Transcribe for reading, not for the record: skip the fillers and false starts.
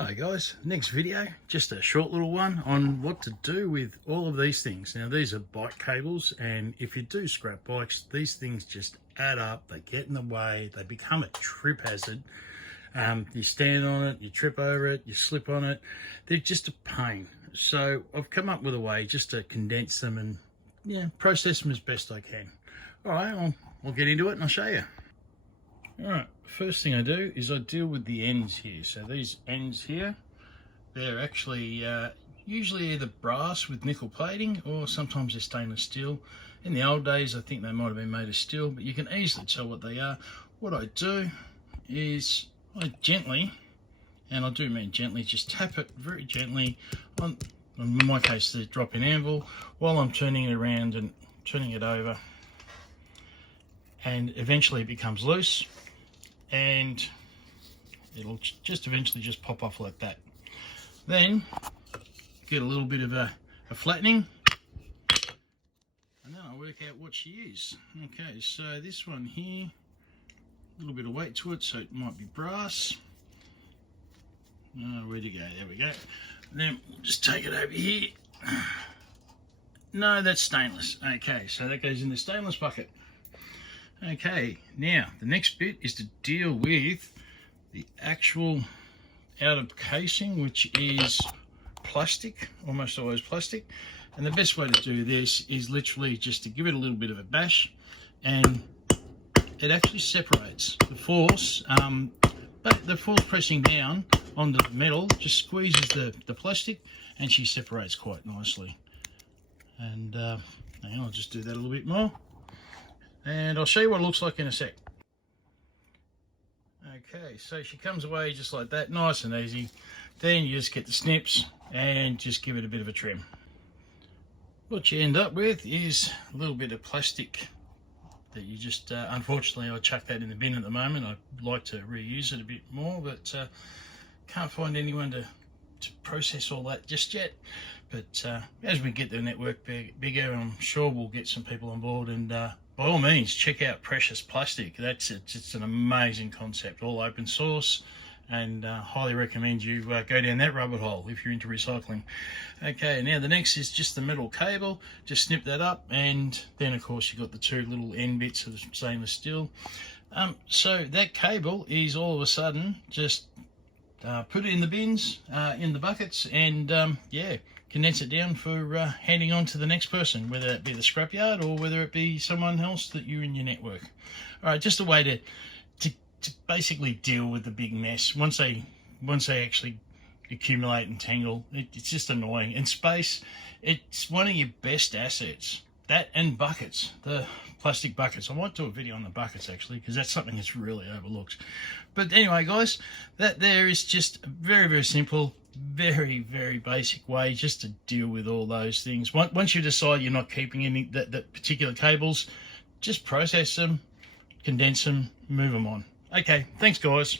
Hi guys, next video, just a short little one on what to do with all of these things. Now these are bike cables, and if you do scrap bikes, these things just add up, they get in the way, they become a trip hazard. You stand on it, you trip over it, you slip on it, they're just a pain. So I've come up with a way just to condense them and process them as best I can. All right, I'll get into it and I'll show you. All right, first thing I do is I deal with the ends here. So these ends here, they're actually usually either brass with nickel plating or sometimes they're stainless steel. In the old days, I think they might have been made of steel, but you can easily tell what they are. What I do is I gently, and I do mean gently, just tap it very gently on, in my case, the drop-in anvil, while I'm turning it around and turning it over, and eventually it becomes loose. And it'll just eventually just pop off like that. Then get a little bit of a flattening, and then I'll work out what she is. Okay, so this one here, a little bit of weight to it, so it might be brass. Where'd it go? There we go. Then we'll just take it over here. No, that's stainless. Okay, so that goes in the stainless bucket. Okay, now the next bit is to deal with the actual outer casing, which is plastic, almost always plastic. And the best way to do this is literally just to give it a little bit of a bash, and it actually separates. The force, but the force pressing down on the metal just squeezes the plastic, and she separates quite nicely. And I'll just do that a little bit more. And I'll show you what it looks like in a sec. Okay, so she comes away just like that, nice and easy. Then you just get the snips and just give it a bit of a trim. What you end up with is a little bit of plastic that you just, unfortunately I chuck that in the bin at the moment. I'd like to reuse it a bit more, but can't find anyone to process all that just yet. But as we get the network bigger, I'm sure we'll get some people on board, and by all means, check out Precious Plastic. It's an amazing concept, all open source, and highly recommend you go down that rabbit hole if you're into recycling. Okay, now the next is just the metal cable. Just snip that up, and then of course you've got the two little end bits of stainless steel. So that cable is all of a sudden just put it in the bins, in the buckets, and condense it down for handing on to the next person, whether it be the scrapyard or whether it be someone else that you're in your network. All right, just a way to basically deal with the big mess. Once they actually accumulate and tangle, it's just annoying. And space, it's one of your best assets. That and buckets, the plastic buckets. I might do a video on the buckets actually, because that's something that's really overlooked. But anyway, guys, that there is just a very, very simple, very, very basic way just to deal with all those things. Once you decide you're not keeping any that particular cables, just process them, condense them, move them on. Okay, thanks guys.